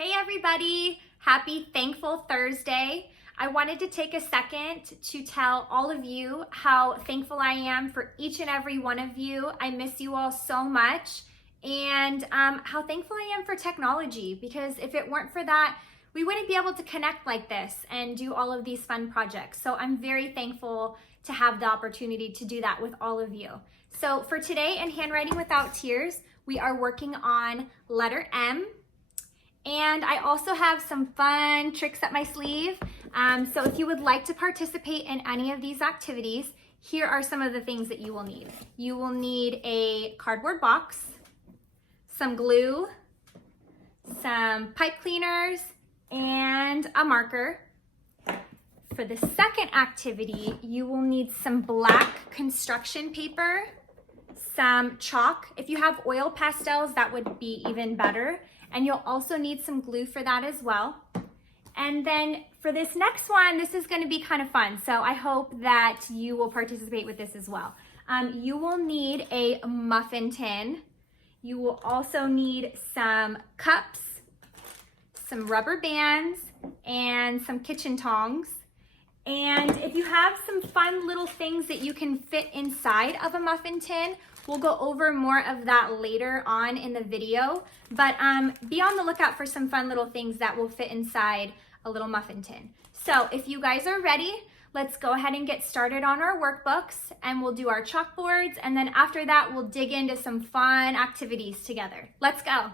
Hey everybody, happy Thankful Thursday. I wanted to take a second to tell all of you how thankful I am for each and every one of you. I miss you all so much, and how thankful I am for technology, because if it weren't for that, we wouldn't be able to connect like this and do all of these fun projects. So I'm very thankful to have the opportunity to do that with all of you. So for today in Handwriting Without Tears, we are working on letter M. And I also have some fun tricks up my sleeve. So if you would like to participate in any of these activities, here are some of the things that you will need. You will need a cardboard box, some glue, some pipe cleaners, and a marker. For the second activity, you will need some black construction paper, some chalk. If you have oil pastels, that would be even better. And you'll also need some glue for that as well. And then for this next one, this is going to be kind of fun. So I hope that you will participate with this as well. You will need a muffin tin. You will also need some cups, some rubber bands, and some kitchen tongs. And if you have some fun little things that you can fit inside of a muffin tin, we'll go over more of that later on in the video, but be on the lookout for some fun little things that will fit inside a little muffin tin. So if you guys are ready, let's go ahead and get started on our workbooks, and we'll do our chalkboards, and then after that, we'll dig into some fun activities together. Let's go.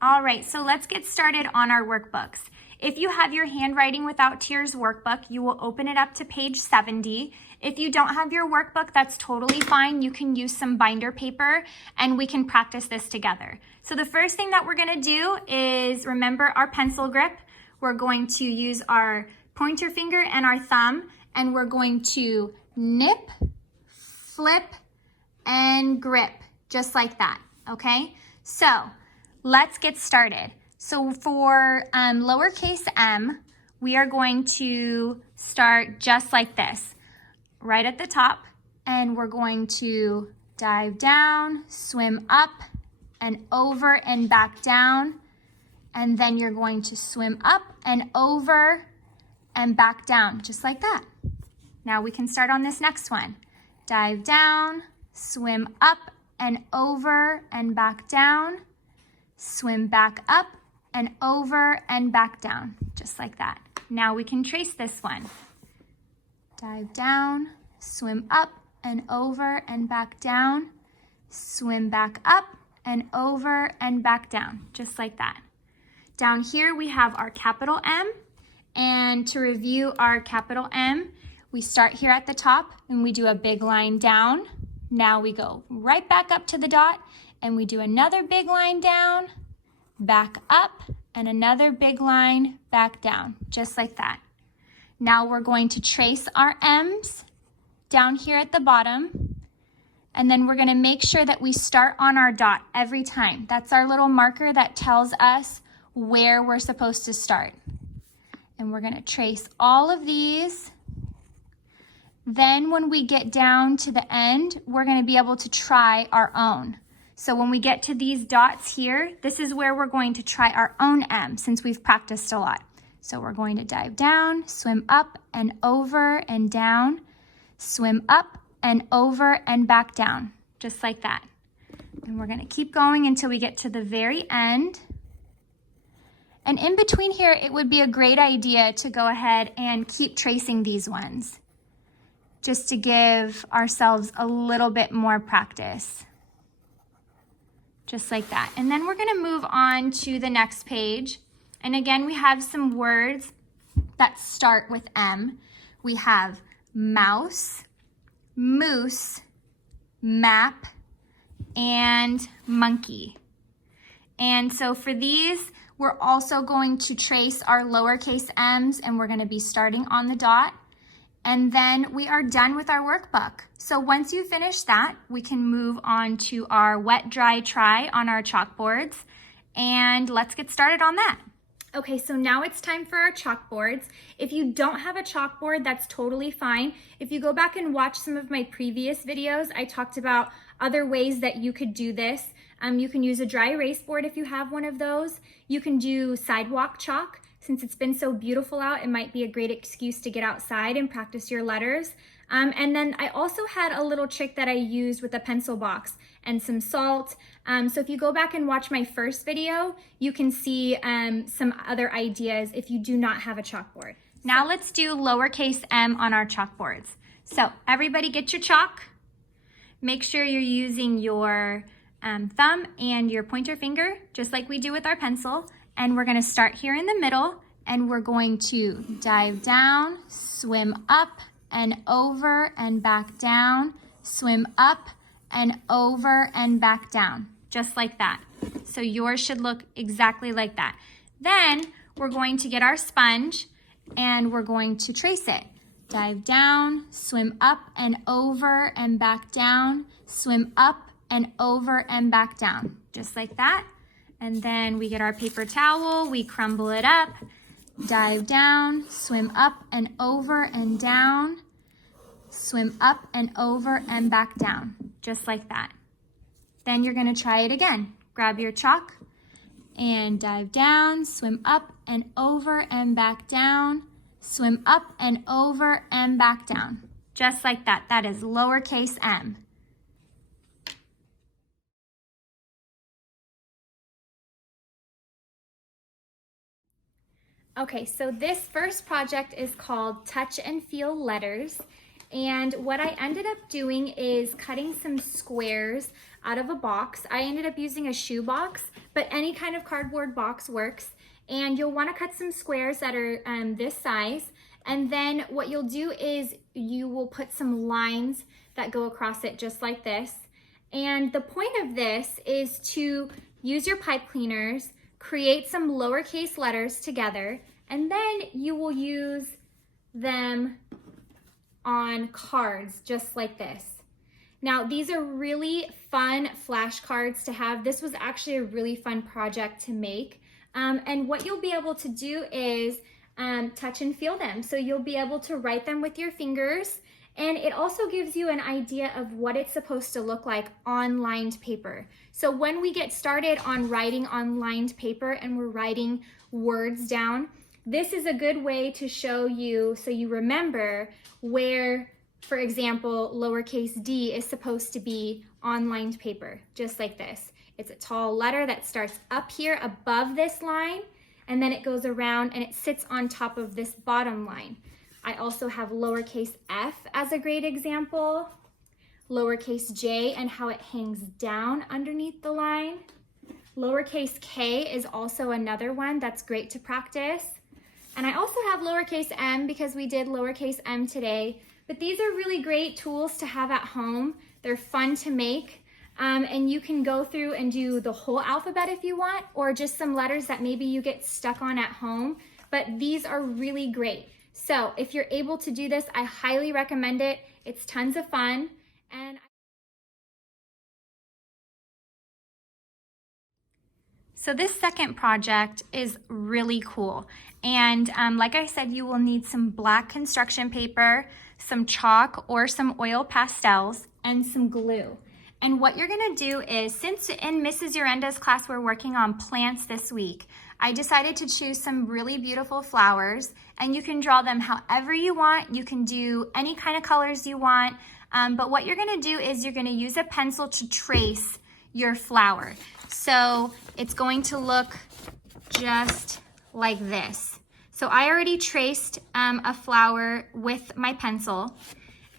All right, so let's get started on our workbooks. If you have your Handwriting Without Tears workbook, you will open it up to page 70. If you don't have your workbook, that's totally fine. You can use some binder paper and we can practice this together. So the first thing that we're gonna do is remember our pencil grip. We're going to use our pointer finger and our thumb, and we're going to nip, flip, and grip, just like that, okay? So let's get started. So for lowercase m, we are going to start just like this, right at the top, and we're going to dive down, swim up and over and back down, and then you're going to swim up and over and back down, just like that. Now we can start on this next one. Dive down, swim up and over and back down, swim back up and over and back down, just like that. Now we can trace this one. Dive down, swim up and over and back down, swim back up and over and back down, just like that. Down here we have our capital M, and to review our capital M, we start here at the top and we do a big line down. Now we go right back up to the dot and we do another big line down, back up, and another big line back down, just like that. Now we're going to trace our M's down here at the bottom, and then we're gonna make sure that we start on our dot every time. That's our little marker that tells us where we're supposed to start. And we're gonna trace all of these. Then when we get down to the end, we're gonna be able to try our own. So when we get to these dots here, this is where we're going to try our own M, since we've practiced a lot. So we're going to dive down, swim up and over and down, swim up and over and back down, just like that. And we're gonna keep going until we get to the very end. And in between here, it would be a great idea to go ahead and keep tracing these ones, just to give ourselves a little bit more practice. Just like that. And then we're gonna move on to the next page. And again, we have some words that start with M. We have mouse, moose, map, and monkey. And so for these, we're also going to trace our lowercase m's, and we're gonna be starting on the dot. And then we are done with our workbook. So once you finish that, we can move on to our wet, dry, try on our chalkboards. And let's get started on that. Okay, so now it's time for our chalkboards. If you don't have a chalkboard, that's totally fine. If you go back and watch some of my previous videos, I talked about other ways that you could do this. You can use a dry erase board if you have one of those. You can do sidewalk chalk. Since it's been so beautiful out, it might be a great excuse to get outside and practice your letters. And then I also had a little trick that I used with a pencil box and some salt. So if you go back and watch my first video, you can see some other ideas if you do not have a chalkboard. Now let's do lowercase m on our chalkboards. So everybody get your chalk. Make sure you're using your thumb and your pointer finger, just like we do with our pencil. And we're gonna start here in the middle, and we're going to dive down, swim up and over and back down, swim up and over and back down, just like that. So yours should look exactly like that. Then we're going to get our sponge and we're going to trace it. Dive down, swim up and over and back down, swim up and over and back down, just like that. And then we get our paper towel, we crumble it up, dive down, swim up and over and down, swim up and over and back down, just like that. Then you're gonna try it again. Grab your chalk and dive down, swim up and over and back down, swim up and over and back down, just like that. That is lowercase m. Okay, so this first project is called Touch and Feel Letters. And what I ended up doing is cutting some squares out of a box. I ended up using a shoe box, but any kind of cardboard box works. And you'll want to cut some squares that are this size. And then what you'll do is you will put some lines that go across it just like this. And the point of this is to use your pipe cleaners, create some lowercase letters together, and then you will use them on cards just like this. Now, these are really fun flashcards to have. This was actually a really fun project to make. And what you'll be able to do is touch and feel them. So you'll be able to write them with your fingers, and it also gives you an idea of what it's supposed to look like on lined paper. So when we get started on writing on lined paper and we're writing words down, this is a good way to show you so you remember where, for example, lowercase d is supposed to be on lined paper, just like this. It's a tall letter that starts up here above this line, and then it goes around and it sits on top of this bottom line. I also have lowercase f as a great example, lowercase j and how it hangs down underneath the line. Lowercase k is also another one that's great to practice. And I also have lowercase m because we did lowercase m today. But these are really great tools to have at home. They're fun to make. And you can go through and do the whole alphabet if you want, or just some letters that maybe you get stuck on at home. But these are really great. So if you're able to do this, I highly recommend it. It's tons of fun. So this second project is really cool. And like I said, you will need some black construction paper, some chalk or some oil pastels, and some glue. And what you're gonna do is, since in Mrs. Urenda's class we're working on plants this week, I decided to choose some really beautiful flowers, and you can draw them however you want. You can do any kind of colors you want, but what you're gonna do is you're gonna use a pencil to trace your flower. So it's going to look just like this. So I already traced a flower with my pencil.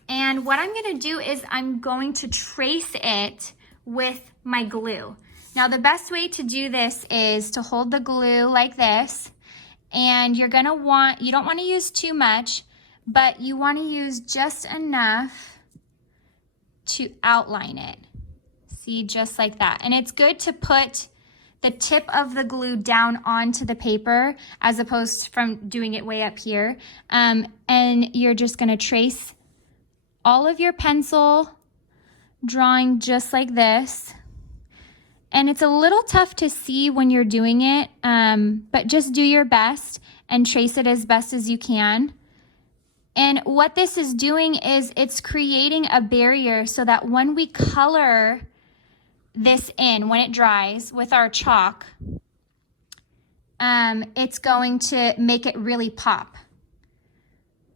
And what I'm gonna do is I'm going to trace it with my glue. Now the best way to do this is to hold the glue like this, and you don't wanna use too much, but you wanna use just enough to outline it. See, just like that. And it's good to put the tip of the glue down onto the paper as opposed from doing it way up here. And you're just gonna trace all of your pencil drawing just like this. And it's a little tough to see when you're doing it, but just do your best and trace it as best as you can. And what this is doing is it's creating a barrier so that when we color this in, when it dries with our chalk, it's going to make it really pop.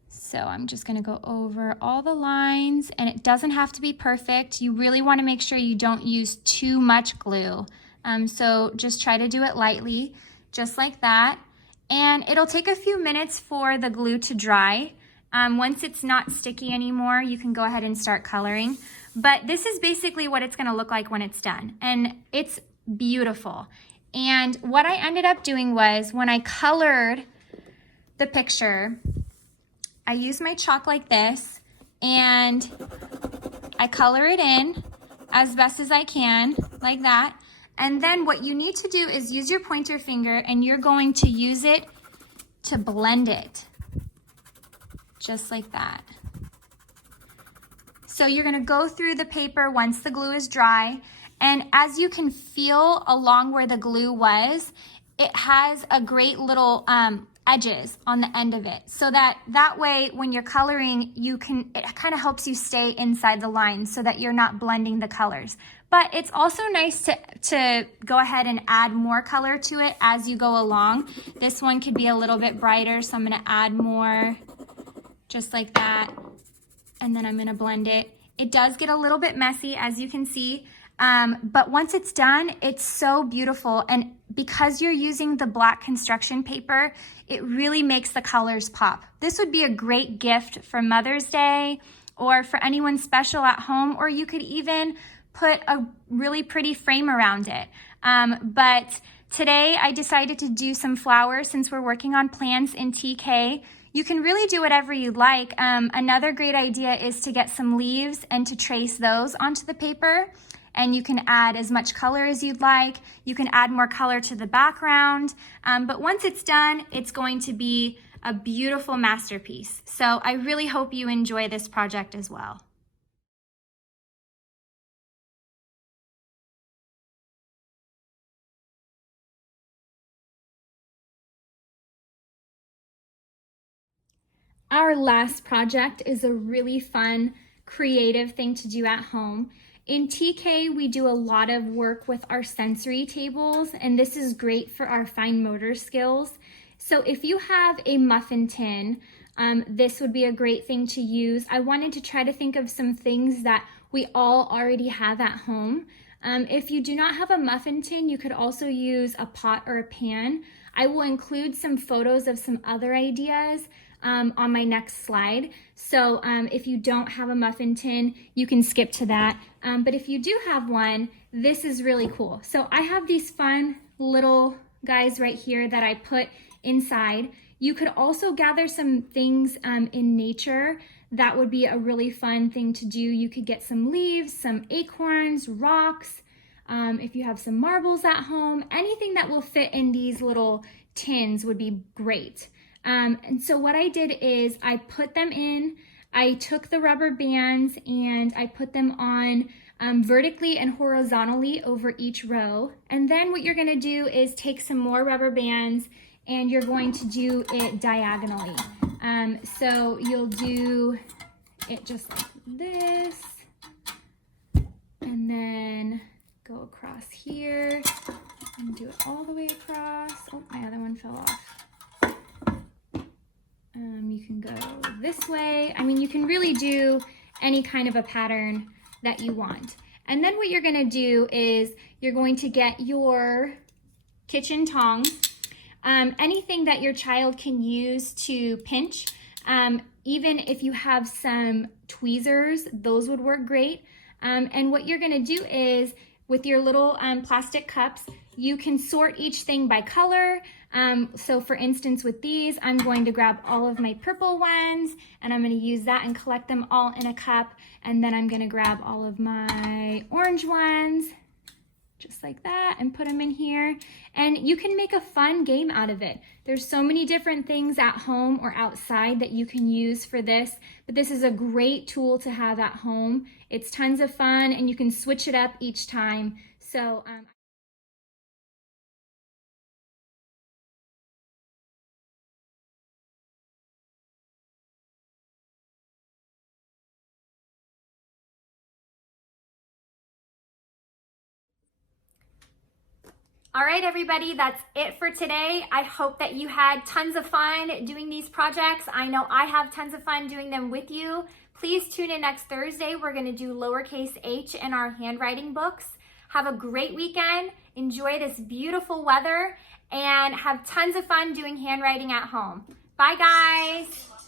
So I'm just gonna go over all the lines, and it doesn't have to be perfect. You really wanna make sure you don't use too much glue. So just try to do it lightly, just like that. And it'll take a few minutes for the glue to dry. Once it's not sticky anymore, you can go ahead and start coloring. But this is basically what it's gonna look like when it's done. And it's beautiful. And what I ended up doing was, when I colored the picture, I use my chalk like this, and I color it in as best as I can, like that. And then what you need to do is use your pointer finger, and you're going to use it to blend it, just like that. So you're gonna go through the paper once the glue is dry, and as you can feel along where the glue was, it has a great little edges on the end of it, so that way when you're coloring, it kind of helps you stay inside the lines so that you're not blending the colors. But it's also nice to go ahead and add more color to it as you go along. This one could be a little bit brighter, so I'm gonna add more, just like that. And then I'm gonna blend it. It does get a little bit messy, as you can see, but once it's done, it's so beautiful. And because you're using the black construction paper, it really makes the colors pop. This would be a great gift for Mother's Day or for anyone special at home, or you could even put a really pretty frame around it. But today I decided to do some flowers since we're working on plants in TK. You can really do whatever you like. Another great idea is to get some leaves and to trace those onto the paper. And you can add as much color as you'd like. You can add more color to the background. But once it's done, it's going to be a beautiful masterpiece. So I really hope you enjoy this project as well. Our last project is a really fun, creative thing to do at home. In TK, we do a lot of work with our sensory tables, and this is great for our fine motor skills. So if you have a muffin tin, this would be a great thing to use. I wanted to try to think of some things that we all already have at home. If you do not have a muffin tin, you could also use a pot or a pan. I will include some photos of some other ideas on my next slide. So if you don't have a muffin tin, you can skip to that. But if you do have one, this is really cool. So I have these fun little guys right here that I put inside. You could also gather some things in nature. That would be a really fun thing to do. You could get some leaves, some acorns, rocks. If you have some marbles at home, anything that will fit in these little tins would be great. And so what I did is I put them in, I took the rubber bands and I put them on vertically and horizontally over each row. And then what you're gonna do is take some more rubber bands and you're going to do it diagonally. So you'll do it just like this, and then go across here and do it all the way across. Oh, my other one fell off. You can go this way. I mean, you can really do any kind of a pattern that you want. And then what you're gonna do is you're going to get your kitchen tongs, anything that your child can use to pinch. Even if you have some tweezers, those would work great. And what you're gonna do is, with your little plastic cups, you can sort each thing by color. So for instance, with these, I'm going to grab all of my purple ones and I'm gonna use that and collect them all in a cup. And then I'm gonna grab all of my orange ones, just like that, and put them in here. And you can make a fun game out of it. There's so many different things at home or outside that you can use for this, but this is a great tool to have at home. It's tons of fun and you can switch it up each time. So All right, everybody, that's it for today. I hope that you had tons of fun doing these projects. I know I have tons of fun doing them with you. Please tune in next Thursday. We're going to do lowercase h in our handwriting books. Have a great weekend. Enjoy this beautiful weather and have tons of fun doing handwriting at home. Bye, guys.